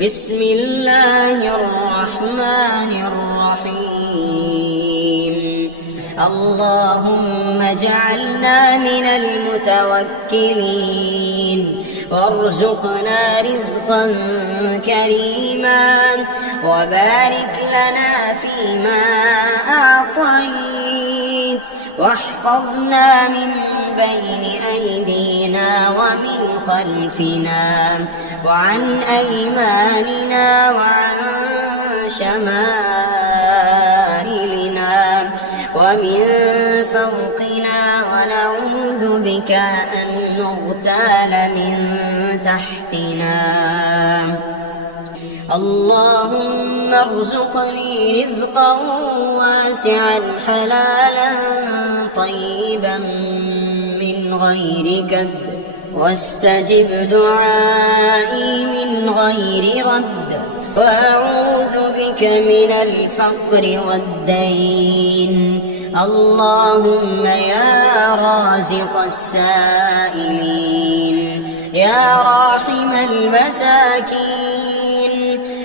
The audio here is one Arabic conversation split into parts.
بسم الله الرحمن الرحيم. اللهم اجعلنا من المتوكلين وارزقنا رزقا كريما وبارك لنا فيما أعطيت واحفظنا من بين أيدينا ومن خلفنا وعن أيماننا وعن شمائلنا ومن فوقنا ونعوذ بك أن نغتال من تحتنا. اللهم ارزقني رزقا واسعا حلالا طيبا من غير كد واستجب دعائي من غير رد وأعوذ بك من الفقر والدين. اللهم يا رازق السائلين يا راحم المساكين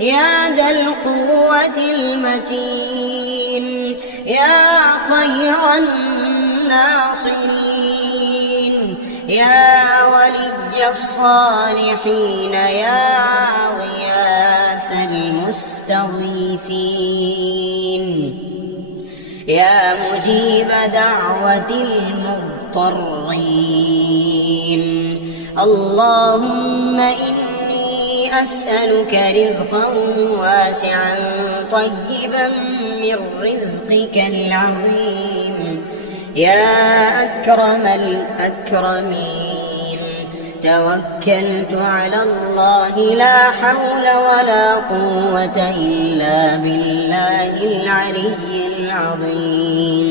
يا ذا القوة المتين يا خير الناصرين يا ولي الصالحين يا غياث المستغيثين يا مجيب دعوة المضطرين. اللهم إني أسألك رزقا واسعا طيبا من رزقك العظيم يا أكرم الأكرمين. توكلت على الله لا حول ولا قوة إلا بالله العلي العظيم.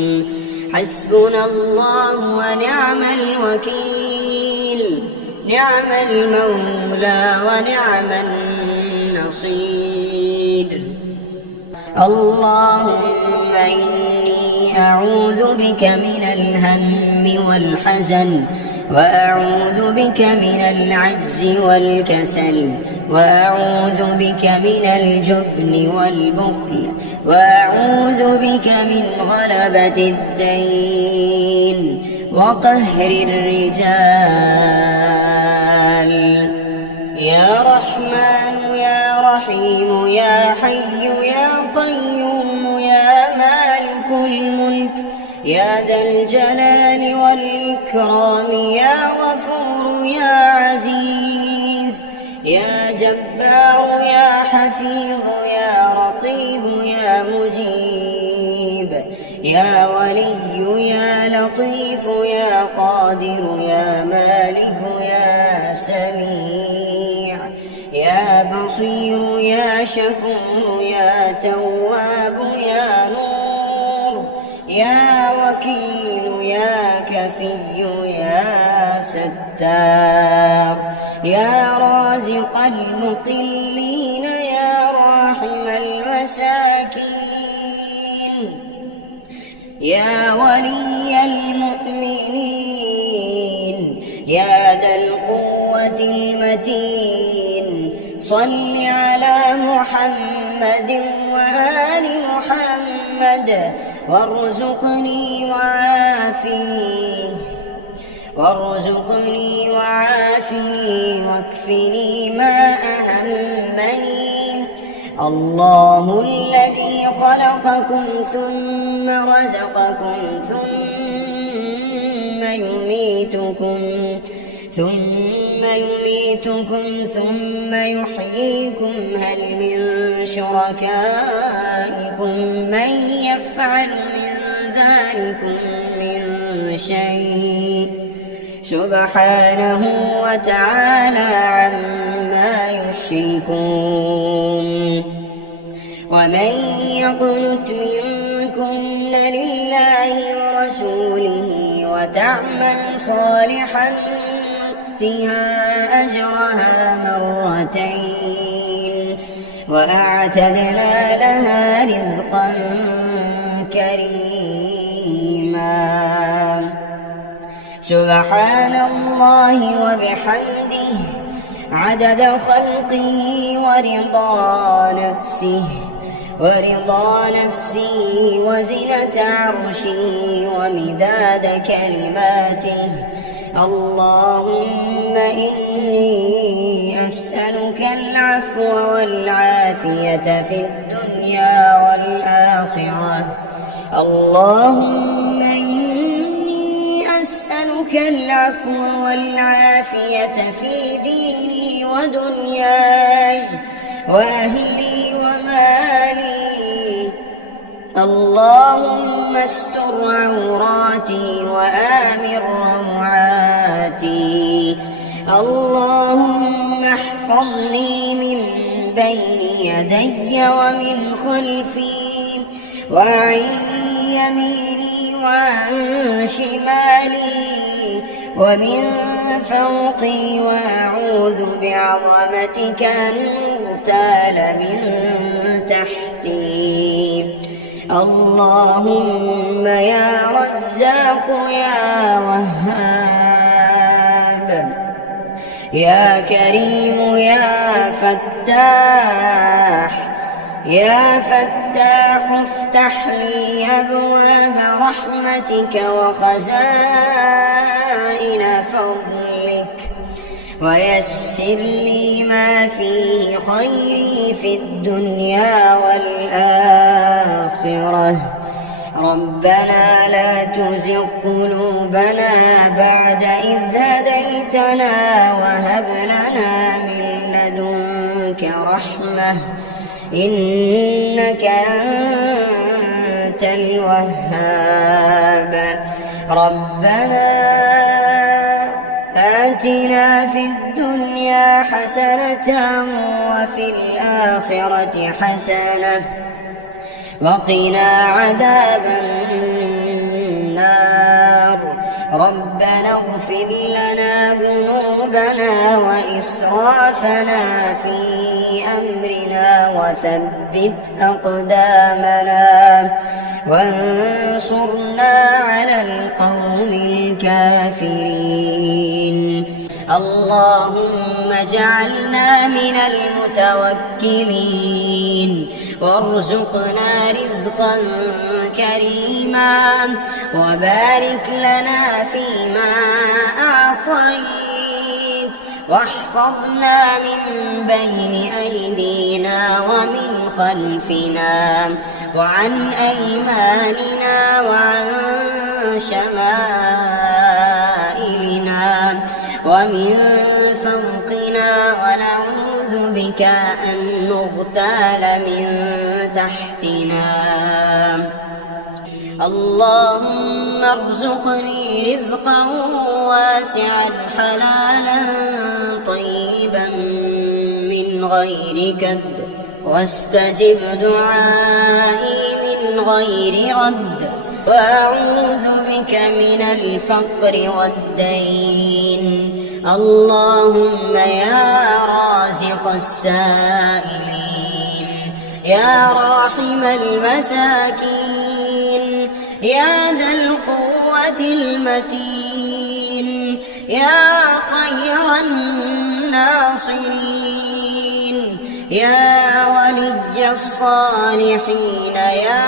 حسبنا الله ونعم الوكيل نعم المولى ونعم النصير. اللهم إني أعوذ بك من الهم والحزن وأعوذ بك من العجز والكسل وأعوذ بك من الجبن والبخل وأعوذ بك من غلبة الدين وقهر الرجال. يا رحمن يا رحيم يا حي يا قيوم يا مالك الملك يا ذا الجلال والإكرام يا غفور يا عزيز يا جبار يا حفيظ يا رقيب يا مجيب يا ولي يا لطيف يا قادر يا مالك يا سميع يا بصير يا شكور يا تواب يا نور يا وكيل يا كفي يا ستار يا رازق المقلين يا راحم المساكين يا ولي المؤمنين يا ذا القوة المتين. صل على محمد وآل محمد وارزقني وعافني واكفني ما أهمني. الله الذي خلقكم ثم رزقكم ثم يميتكم ثم يحييكم هل من شركائكم من يفعل من ذلكم من شيء سبحانه وتعالى عما يشركون. ومن يقنت منكن لله ورسوله وتعمل صالحا نؤتها أجرها مرتين وأعتدنا لها رزقا كريما. سبحان الله وبحمده عدد خلقه ورضا نفسه وزنة عرشه ومداد كلماته. اللهم إني أسألك العفو والعافية في الدنيا والآخرة. اللهم إني أسألك العفو والعافية في ديني ودنياي وأهلي ومالي. اللهم استر عوراتي وآمن روعاتي. اللهم احفظني من بين يدي ومن خلفي وعن يميني وعن شمالي ومن فوقي، وأعوذ بعظمتك أن أغتال من تحتي. اللهم يا رزاق يا وهاب يا كريم يا فتاح افتح لي أبواب رحمتك وخزائن فضلك، ويسر لي ما فيه خيري في الدنيا والآخرة. ربنا لا تزغ قلوبنا بعد إذ هديتنا وهب لنا من لدنك رحمة إنك أنت الوهاب. ربنا آتنا في الدنيا حسنة وفي الآخرة حسنة وقنا عذاب النار. ربنا اغفر لنا ذنوبنا وإسرافنا في أمرنا وثبت أقدامنا وانصرنا على القوم الكافرين. اللهم اجعلنا من المتوكلين وارزقنا رزقا كريما وبارك لنا فيما أعطيت واحفظنا من بين أيدينا ومن خلفنا وعن أيماننا وعن شمائلنا ومن فوقنا، ونعوذ بك أن نغتال من تحتنا. اللهم ارزقني رزقا واسعا حلالا طيبا من غير كد، واستجب دعائي من غير رد، وأعوذ بك من الفقر والدين. اللهم يا رازق السائلين يا راحم المساكين يا ذا القوة المتين يا خير الناصرين يا ولي الصالحين يا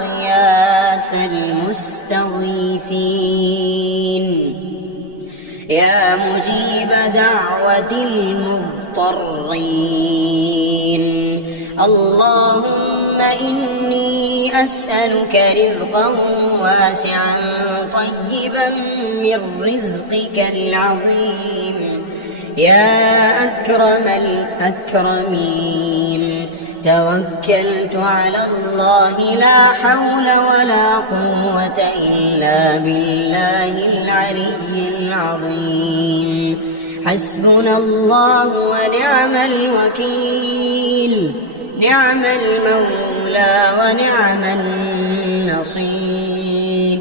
غياث المستغيثين يا مجيب دعوة المضطرين. اللهم إني أسألك رزقا واسعا طيبا من رزقك العظيم يا أكرم الأكرمين. توكلت على الله لا حول ولا قوة إلا بالله العلي العظيم. حسبنا الله ونعم الوكيل، نعم المولى ونعم النصير.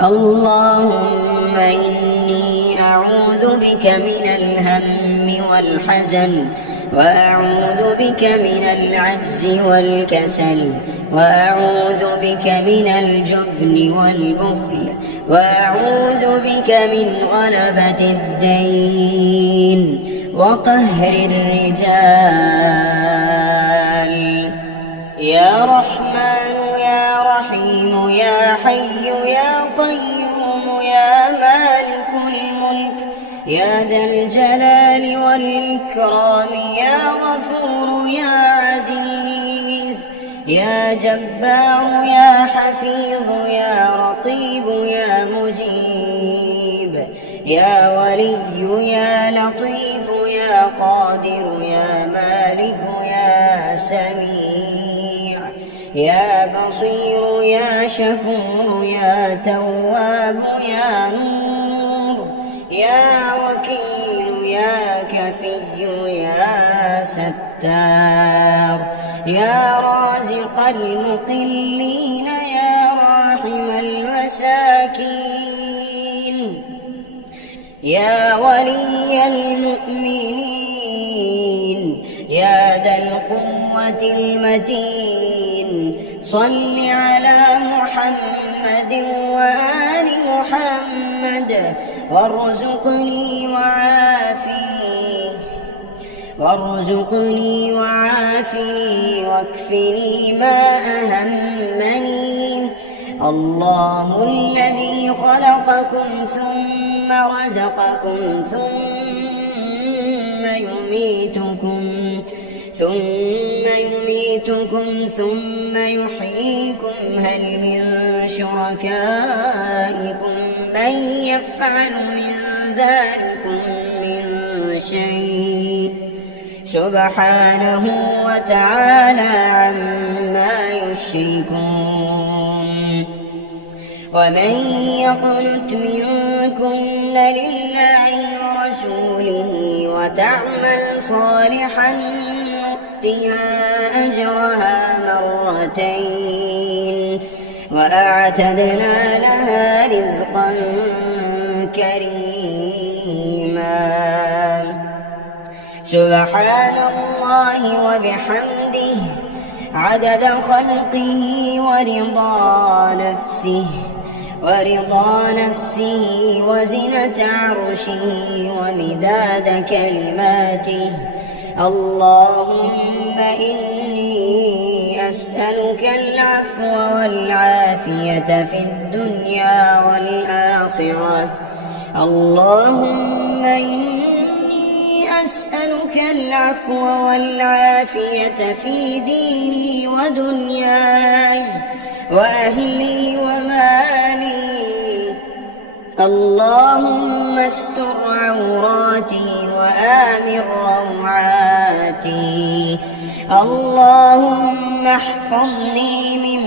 اللهم إني أعوذ بك من الهم والحزن، وأعوذ بك من العجز والكسل، وأعوذ بك من الجبن والبخل، وأعوذ بك من غلبة الدين وقهر الرجال. يا رحمن يا رحيم يا حي يا قيوم يا مالك الملك يا ذا الجلال والإكرام يا غفور يا عزيز يا جبار يا حفيظ يا رقيب يا مجيب يا ولي يا لطيف يا قادر يا مالك يا سميع يا بصير يا شكور يا تواب يا نور يا وكيل يا كفي يا ستار يا رازق المقلين يا راحم المساكين يا ولي المؤمنين يا ذا القوة المتين صل على محمد وآل محمد وارزقني وعافني واكفني ما أهمني. الله الذي خلقكم ثم رزقكم ثم يميتكم ثم يحييكم هل من شركائكم من يفعل من ذلكم من شيء سبحانه وتعالى عما يشركون. ومن يقنت منكن لله ورسوله وتعمل صالحا نؤتها أجرها مرتين وأعتدنا لها رزقا كريما. سبحان الله وبحمده عدد خلقه ورضا نفسه وزنة عرشه ومداد كلماته. اللهم إني أسألك العفو والعافية في الدنيا والآخرة. اللهم إني أسألك العفو والعافية في ديني ودنياي وأهلي ومالي. اللهم استر عوراتي وآمن روعاتي. اللهم احفظني من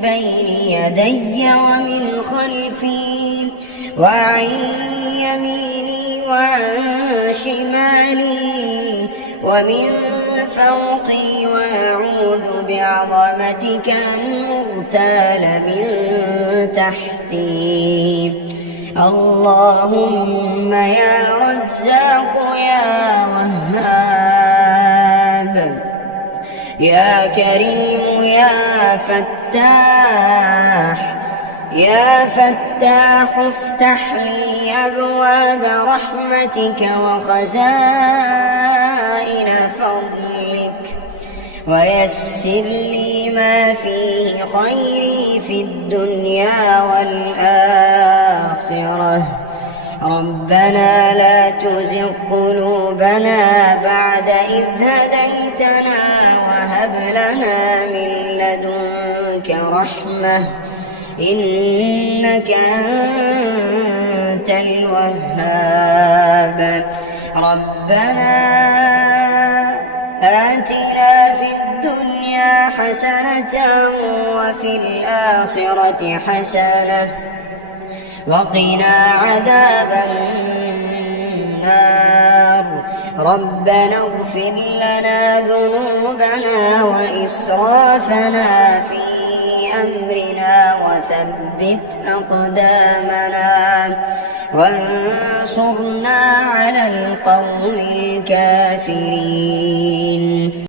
بين يدي ومن خلفي وعن يميني وعن شمالي ومن فوقي وأعوذ بعظمتك أن أغتال من تحتي. اللهم يا رزاق يا وهاب يا كريم يا فتاح افتح لي أبواب رحمتك وخزائن فضلك ويسر لي ما فيه خيري في الدنيا والآخرة. ربنا لا تزغ قلوبنا بعد إذ هديتنا وهب لنا من لدنك رحمة إنك أنت الوهاب. ربنا آتنا في الدنيا حسنة وفي الآخرة حسنة وقنا عذاب النار. ربنا اغفر لنا ذنوبنا وإسرافنا في أمرنا وثبت أقدامنا وانصرنا على القوم الكافرين.